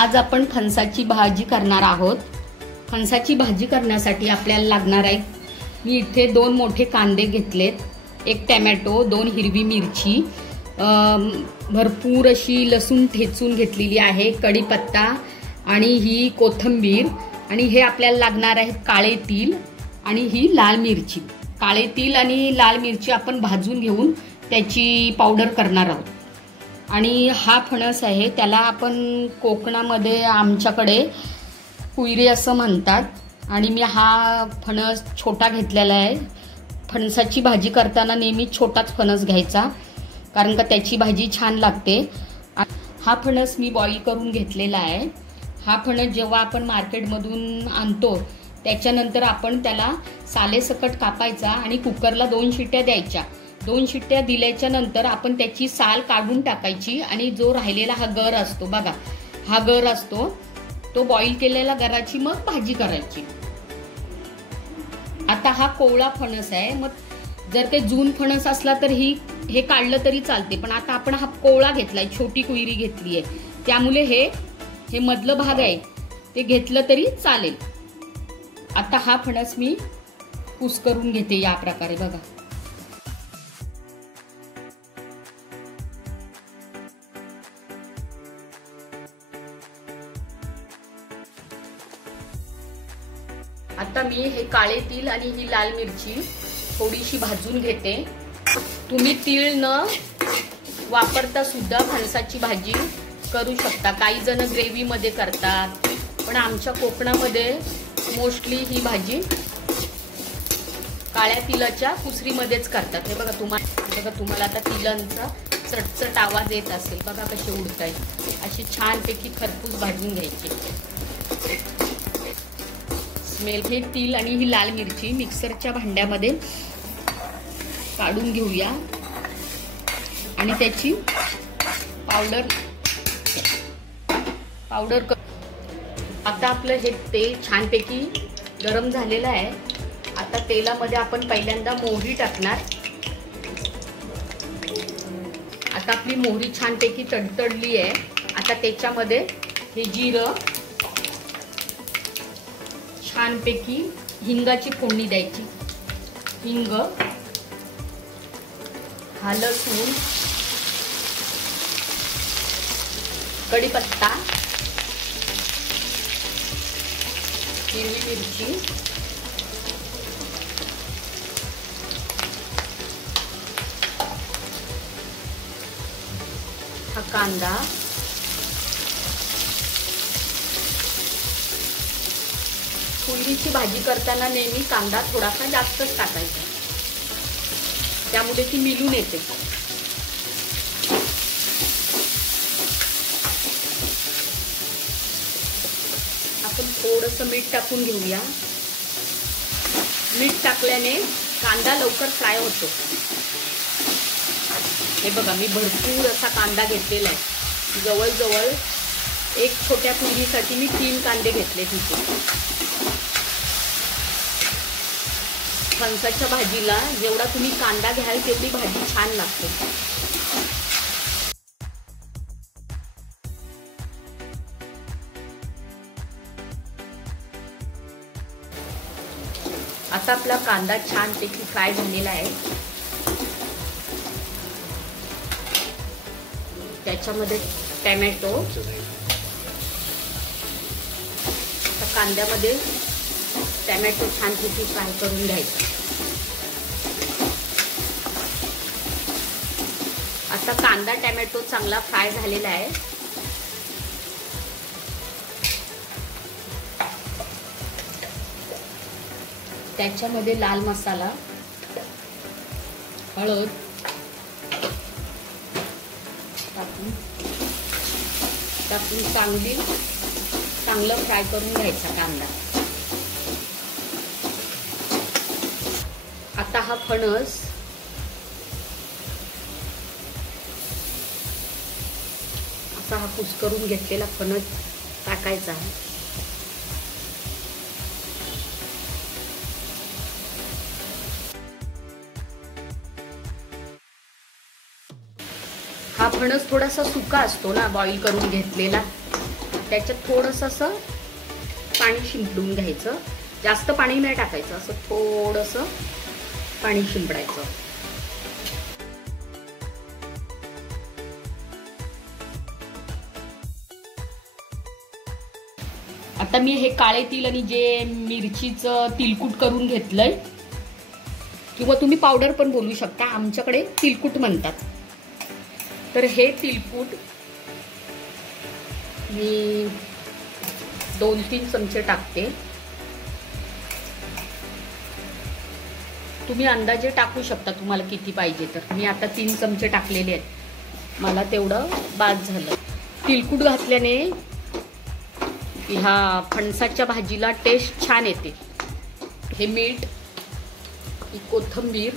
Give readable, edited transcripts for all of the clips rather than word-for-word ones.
आज आपण फणसाची भाजी करणार आहोत। फणसाची भाजी करण्यासाठी आपल्याला लागणार आहे, मी इथे 2 मोठे कांदे घेतलेत, 1 टोमॅटो, 2 हिरवी मिरची, भरपूर अशी लसूण ठेचून घेतलेली आहे, कढीपत्ता आणि ही कोथिंबीर, आणि हे आपल्याला लागणार आहे काळे तीळ आणि ही लाल मिरची। काळे तीळ आणि लाल मिरची आपण भाजून घेऊन त्याची पावडर करणार आहोत। आणि हा फणस आहे, त्याला आपण कोकणामध्ये आमच्याकडे कुयरी असं म्हणतात, आणि मी हा फणस छोटा घेतलेला आहे। फणसाची भाजी करताना नेहमी छोटाच फणस घ्यायचा, कारण का त्याची भाजी छान लागते। हा फणस मी बॉईल करून घेतलेला आहे। हा फणस जेव्हा आपण मार्केटमधून आणतो त्याच्यानंतर आपण त्याला सालेसकट कापायचा आणि कुकरला 2 शिट्ट्या द्यायच्या। 2 शिट्ट्या दिल्याच्या नंतर आपण त्याची साल काढून टाकायची, आणि जो राहिलेला हा गर असतो बघा, हा गर असतो तो बॉईल केलेला गराची मग भाजी करायची। आता हा कोवळा फणस आहे, मग जर ते जून फणस असला तर हे काढलं तरी चालते, पण आता आपण हा कोवळा घेतलाय, छोटी कुयरी घेतली आहे, त्यामुळे हे मधलं भाग आहे ते घेतलं तरी चालेल। आता हा फणस मी कुस करून घेते या प्रकारे बघा। आता मी हे काळे तीळ आणि ही लाल मिरची थोडीशी भाजून घेते। तुम्ही तीळ न वापरता सुद्धा फणसाची भाजी करू शकता, काही जण ग्रेव्ही मध्ये करतात, पण आमच्या कोकणामध्ये मोस्टली ही भाजी काळ्या तिळाच्या कुसरीमध्येच करतात। हे बघा तुम्हाला आता तिळांचा चटचट आवाज येत असेल, बघा कसे उडतायत। अशी छानपैकी खरपूस भाजून घ्यायची। स्मेल हे तीळ आणि ही लाल मिरची मिक्सरच्या भांड्यामध्ये काढून घेऊया आणि त्याची पावडर आता आपलं हे तेल छानपैकी गरम झालेलं आहे। आता तेलामध्ये आपण पहिल्यांदा मोहरी टाकणार। आता आपली मोहरी छानपैकी तडतडली आहे। आता त्याच्यामध्ये हे जिरं, छानपैकी हिंगाची फोडणी द्यायची, हिंग, हा लसूण, कढीपत्ता, हिरवी मिरची, हा कांदा, कुयरीची भाजी करताना नेहमी कांदा थोडासा जास्तच टाकायचा, त्यामुळे ती मिळून येते। आपण थोडंसं मीठ टाकून घेऊया। मीठ टाकल्याने कांदा लवकर फ्राय होतो। हे बघा मी भरपूर असा कांदा घेतलेला आहे, जवळजवळ 1 छोट्या कुयरीसाठी मी 3 कांदे घेतले तिथे। फणसाच्या भाजीला जेवढा तुम्ही कांदा घ्याल तेवढी भाजी छान लागते। आता आपला कांदा छानपैकी फ्राय झालेला आहे। त्याच्यामध्ये टोमॅटो, कांद्यामध्ये टोमॅटो छानपैकी फ्राय करून घ्यायचा। आता कांदा टोमॅटो चांगला फ्राय झालेला आहे। त्याच्यामध्ये लाल मसाला, हळद टाकून चांगलं फ्राय करून घ्यायचा कांदा। आता हा फणस असा हा कुस करून घेतलेला फणस टाकायचा। हा फणस थोडासा सुका असतो ना, बॉईल करून घेतलेला, त्याच्यात थोडंसं असं पाणी शिंपडून घ्यायचं. जास्त पाणी नाही टाकायचं, असं थोडंसं पाणी शिंपडायचं. आता मी हे काळे तीळ आणि जे मिरचीचं तिलकुट करून घेतलंय, किंवा तुम्ही पावडर पण बोलू शकता, आमच्याकडे तिलकुट म्हणतात. तर हे तिलकुट मी 2-3 चमचे टाकते. तुम्ही अंदाजे टाकू शकता तुम्हाला किती पाहिजे तर. मी आता 3 चमचे टाकलेले आहेत, मला तेवढं बाद झालं. तिलकुट घातल्याने ह्या फणसाच्या भाजीला टेस्ट छान येते. हे मीठ, ही कोथिंबीर,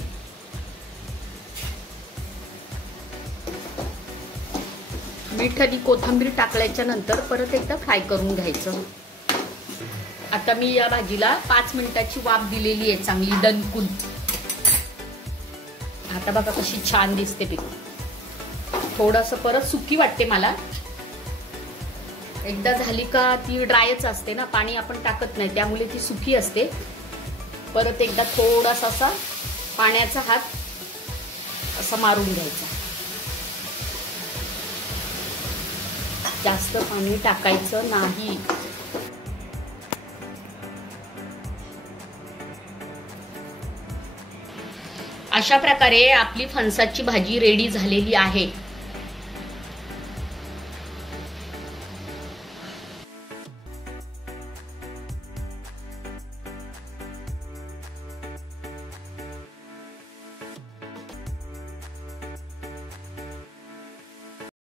मीठ आणि कोथिंबीर टाकल्याच्या नंतर परत एकदा फ्राय करून घ्यायचं. आता मी या भाजीला 5 मिनिटाची वाफ दिलेली आहे चांगली दणकून. आता बघा कशी छान दिसते पीक. थोडंसं परत सुकी वाटते मला. एकदा झाली का ती ड्रायच असते ना, पाणी आपण टाकत नाही, त्यामुळे ती सुकी असते. परत एकदा थोडासा असा पाण्याचा हात असा मारून घ्यायचा. जास्त पाणी टाकायचं नाही. अशा प्रकारे आपली फणसाची भाजी रेडी झालेली आहे.